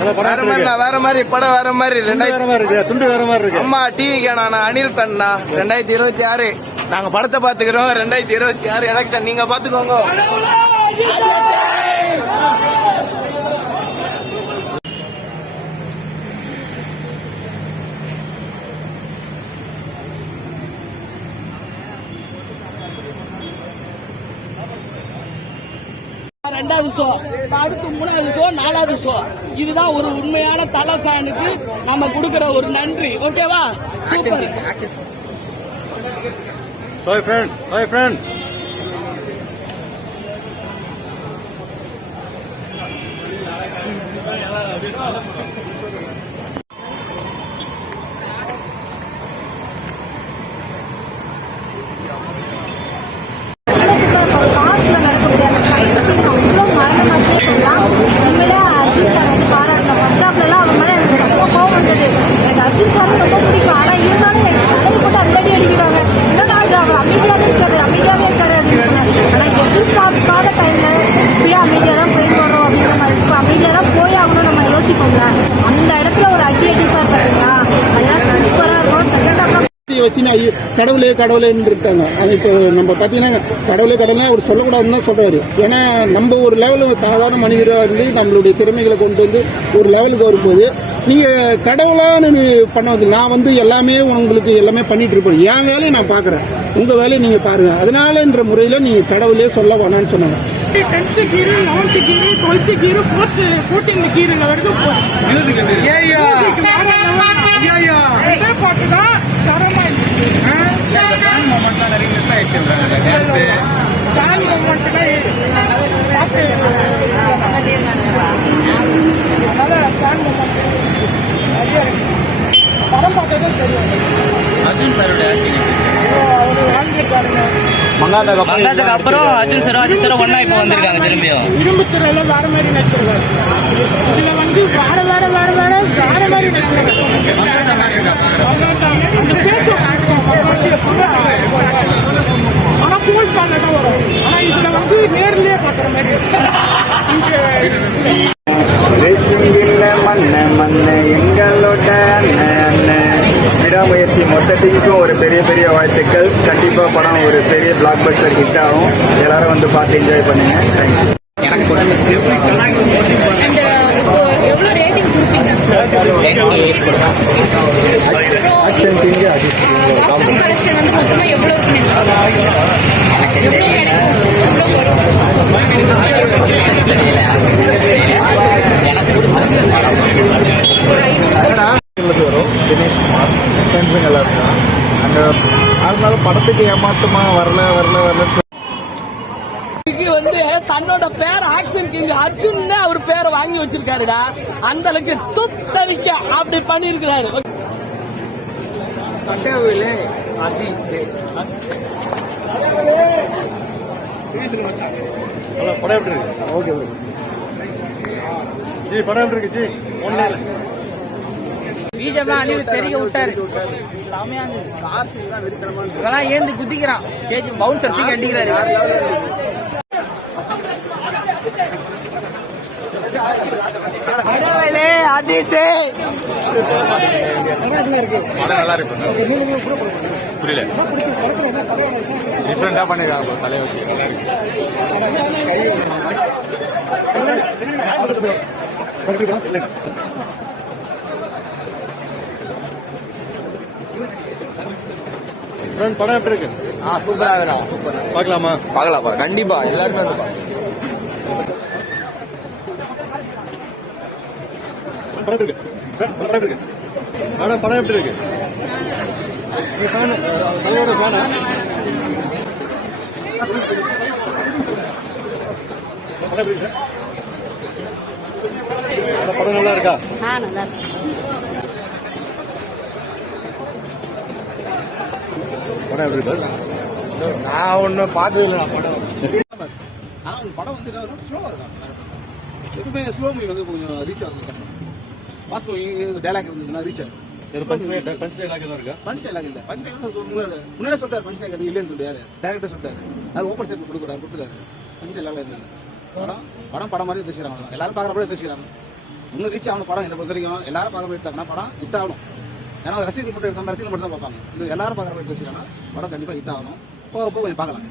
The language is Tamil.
வேற மாதிரி வேற மாதிரி படம் வேற மாதிரி ரெண்டாயிரத்தி மாதிரி இருக்கு? துண்டு வேற மாதிரி இருக்கு? அம்மா டிவி கேனா அனில் கண்ணா ரெண்டாயிரத்தி இருபத்தி ஆறு. நாங்க படத்தை பாத்துக்கிறோம் ரெண்டாயிரத்தி இருபத்தி ஆறு எலெக்ஷன் நீங்க பாத்துக்கோங்க ரெண்டாவது ஷோ அடுத்து மூணாவது ஷோ நாலாவது ஷோ இதுதான் ஒரு உண்மையான தலை ஃபேனுக்கு நம்ம கொடுக்கிற ஒரு நன்றி. ஓகேவா super hi friend hi friend பார்க்ல நடக்கக்கூடிய அந்த ஃபைட் சீன் அவ்வளோ மரணமாச்சே சொல்லலாம் உண்மையிலே அர்ஜுன் சார் வந்து பாராட்டணும் ஃபர்ஸ்ட் ஹாஃப்லலாம் அவர் மேலே எனக்கு ரொம்ப கோவம் வந்தது அர்ஜுன் சார் ரொம்ப பிடிக்கும். ஆனால் இருந்தாலும் எனக்கு தலையை போட்டு அள்ளடி அடிக்கிறாங்க. என்னடா இது? அவர் அமைதியாகவே இருக்காரு அமைதியாகவே இருக்காரு அப்படின்னு சொன்னார் ஆனால் எதிர்பார்க்காத டைமில் இப்பயே அமைதியாக தான் போய் வரோம் அப்படிங்கிற மாதிரி. ஸோ அமைதியாக தான் போய் ஆகணும் நம்ம யோசிப்போம்ல. அந்த இடத்துல ஒரு அடி அடிப்பார் பார்த்தீங்களா அதெல்லாம் சூப்பராக இருக்கும். செகண்ட் வச்சு நான் கடவுளே கடவுளேன்னு இருக்காங்க. அது இப்போ நம்ம பார்த்தீங்கன்னா கடவுளே கடவுளே அவர் சொல்லக்கூடாதுன்னு தான் சொல்றாரு. ஏன்னா நம்ம ஒரு லெவலில் சாதாரண மனிதராக இருந்து நம்மளுடைய திறமைகளை கொண்டு வந்து ஒரு லெவலுக்கு வரும்போது நீங்க கடவுளான்னு பண்ணது நான் வந்து எல்லாமே உங்களுக்கு எல்லாமே பண்ணிட்டு இருப்பேன். என் வேலையை நான் பார்க்குறேன். உங்க வேலையை நீங்க பாருங்க. அதனாலன்ற முறையில் நீங்க கடவுளே சொல்ல வேணாம்னு சொன்னாங்க. Tenth gear eleventh gear twelfth gear fourth fourteenth கீருங்க வரைக்கும் இதே பாட்டு தான் தரமா ஃபேன் மூமெண்ட் பாட்டு அதனால ஃபேன் மூமெண்ட் நிறைய இருக்கு படம் பார்த்ததே தெரியும் அவர் வாங்கியிருக்காருங்க மங்காத்துக்கு அப்புறம் அர்ஜுன் சார் அஜித் சார் ஒன்னா இப்போ வந்திருக்காங்க திரும்பியும். இரும்பு திரையில வேற மாதிரி நடிச்சிருக்காரு. இதுல வந்து வேற வேற வேற வேற வேற மாதிரி நடிச்சிருக்காரு. ஆனா ஃபுல் பால்ல தான் வரும். ஆனா இதுல வந்து நேர்லயே பாக்குற மாதிரி இங்க ரேசிங்கில் டீமுக்கும் ஒரு பெரிய பெரிய வாழ்த்துக்கள். கண்டிப்பா படம் ஒரு பெரிய பிளாக் பஸ்டர் ஹிட் ஆகும். எல்லாரும் வந்து பார்த்து என்ஜாய் பண்ணுங்க. தேங்க்யூ ஆக்ஷன் அஜித் கலெக்ஷன் வந்து எவ்வளோ கிடைக்கும் எவ்வளோ வரும் ஒரு ஐநூறு வரும் தினேஷ் குமார் ஃப்ரெண்ட்ஸுங்க எல்லாரும் அந்த படத்துக்கு ஏமாற்றமா வரல வரல இதுக்கு வந்து தன்னோட பேர் ஆக்ஷன் கிங் அர்ஜுன் அவர் பேரை வாங்கி வச்சிருக்காருடா. அந்த அளவுக்கு துத்தரிக்க அப்படி பண்ணிருக்கிறாரு ஓகே ஜி படம் எப்படி இருக்கு? ஜி ஒன்றும் பீஜம்லாம் அனில் தெரிய விட்டாரு. இதெல்லாம் ஏந்து குதிக்கிறான். ஸ்டேஜ் பவுன்சர் தூக்கி அடிக்கிறாரு. அஜித் படம் நல்லா இருக்கு புரியல டிஃப்ரெண்டா பண்ணிருக்காங்க தலையை வச்சு. ஃப்ரெண்ட் படம் எப்படி இருக்கு? ஆ சூப்பரா இருக்கிறோம் சூப்பர் பார்க்கலாமா பார்க்கலாம். பாரு கண்டிப்பா எல்லாருமே வந்து படம் இருக்கு? படம் எப்படி இருக்கு? மேடம் படம் எப்படி இருக்கு? தலையோட ஃபேனா படம் நல்லா இருக்கா? நல்லா இருக்கு. படம் எப்படி இருக்கு? நான் ஒண்ணு பார்த்தது இல்லை படம் ஆனால் படம் வந்து ஸ்லோவாக எப்பவுமே ஸ்லோ மூவி வந்து கொஞ்சம் ரீச் ஆகும் ஃபாஸ்ட் மூவி டைலாக் இருந்ததுன்னா ரீச் ஆகும் முன்னாடி சொல்லிட்டாரு பஞ்ச் டைலாக் இல்லைன்னு சொல்லியாரு டேரக்டர் சொல்லிட்டாரு. அது ஓப்பன் செட் கொடுக்குறாரு கொடுத்துறாரு பஞ்ச் டைலாக் இல்லை. படம் படம் படம் மாதிரி தெரிஞ்சுக்கிறாங்க எல்லாரும் பார்க்குற தெரிஞ்சுக்கிறாங்க இன்னும் ரீச் ஆகணும் படம் என்னை பொறுத்த வரைக்கும் எல்லாரும் பார்க்க போயிட்டாங்கன்னா படம் ஹிட் ஆகணும். ஏன்னா ரசிகர்கள் மட்டும் ரசிகர்கள் மட்டும் தான் பார்ப்பாங்க. இது எல்லாரும் பார்க்குற மாதிரி வச்சுக்கோன்னா படம் கண்டிப்பாக ஹிட் ஆகணும். போக போக கொஞ்சம் பார்க்கலாம்.